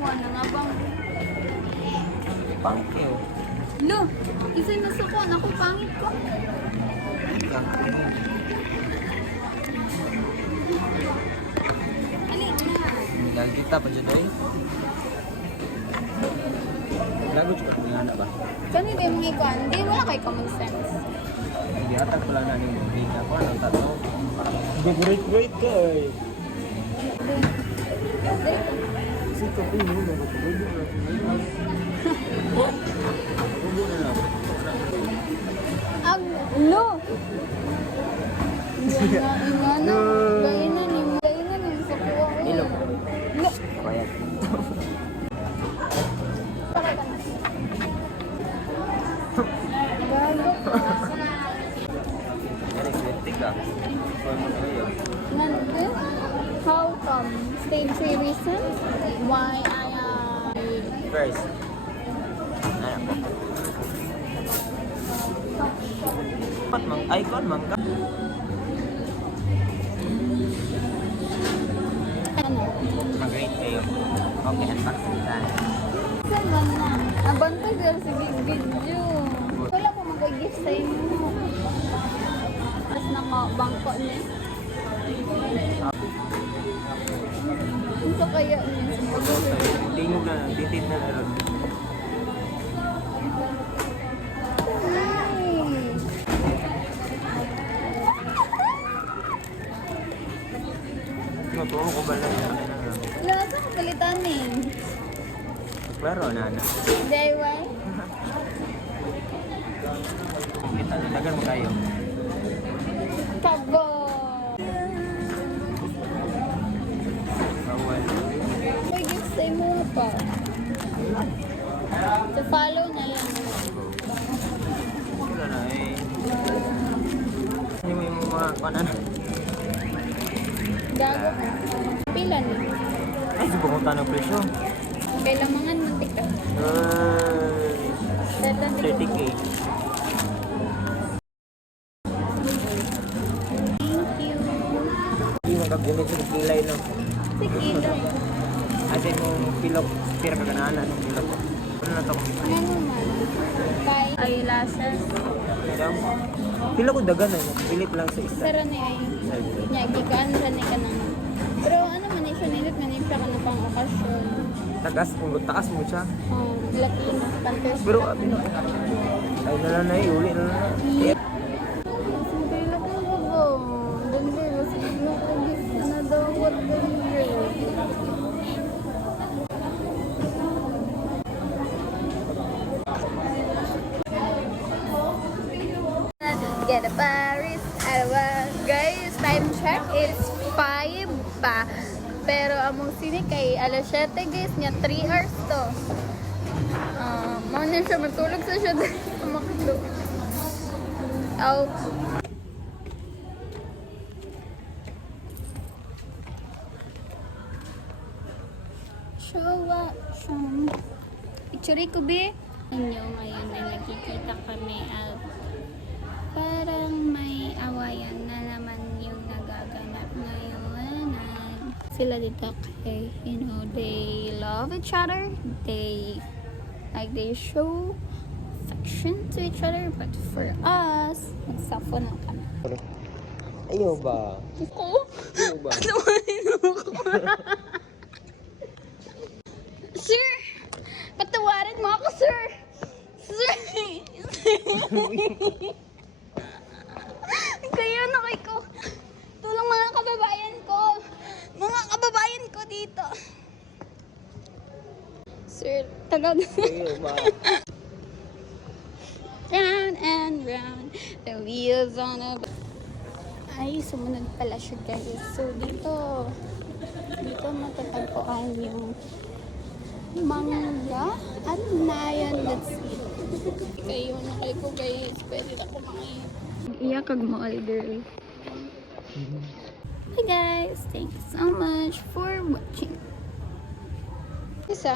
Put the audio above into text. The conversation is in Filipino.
Awa na nga bang. Pangke oh. Lo, isa nasukon. Ako pangit ko. Alin na. Tinggal kita pa dyan eh. Lagot ka kung na ba? Saan hindi mga ikuan? Di, wala kay common sense. Hindi hatag pala na yung hindi ako. Anong tato? Great ka eh. Kasi ito po yun. Ang, no! Ingana. Gainan ni sa kuwa. Ilog. No! Bayad. Pakita na. Gago. Very swerte ka. Kung mo na yun. Nandun? How come? Stage 3 reasons why I First. Ano po? Pat mang icon mang ka. ano? Mag-rate kayo. Okay, unboxing tayo. Saan ba na? Abantay pero si Big Video. Wala ko mag-gift sa inyo. Tapos nakabangko niya. Ano kaya niya sa pag-uwi? Tingog na, titid na naroon. Maturo ko ba lang yun? Wala sa kapalitan eh. Klaro na na. DIY? Kita na, dagan mo kayo. Kabo! Bawal. May gift sa mo pa. So follow na lang. Wala na eh. Hindi mo yung mga kanan. Gago. Pila na. Ay, subukunta ng presyo. Kailangan mantik ka. Datan 30K. Thank you. Hindi mo kag-unit sa kilay no. Sige. Ate mo pilok, tira ka ganahan ng pilok. Ano na to? Ano man? Bye. Eyelashes. Pila ko dagan eh. Pilit lang sa isa. Pero na ay. Nya, gikaan rin ka na. Pero ano man siya nilit, manip siya ka na pang okasyon. Taas mo siya. Latina, pantos. Pero abi na. Ay nalanay, uli na lang. Hindi na ko ba? Dandi, mas bigla ko gift na daw what the year. Get a Paris, guys, time check, it's 5 pa. Pero among sini kay alas 7 guys, nya 3 hours to. Mauna siya, matulog sa siya dahil makado. Oh. Showa, picture ko be. Inyo ngayon ay nakikita kami at parang may awayan na naman yung nagaganap ngayon. Sila dito kay, you know, they love each other. They show affection to each other. But for us, magsafo na kami. Ayaw ba? Ako? Ayaw ba? Ano ko? Sir! Patawarin mo ako, sir! Sir! Kaya na kay ko. Tulong mga kababayan ko. Mga kababayan ko dito. Sir, tagad. Ayaw ba? Round and round, the wheels on a... Ay, sumunod pala siya guys. So, dito matatagpuan yung mangga at nayan. Let's see. Kayo na kayo ko guys. Pwede na kumain. Iyak kag mall girl. Hi guys. Thank you so much for watching. Isa.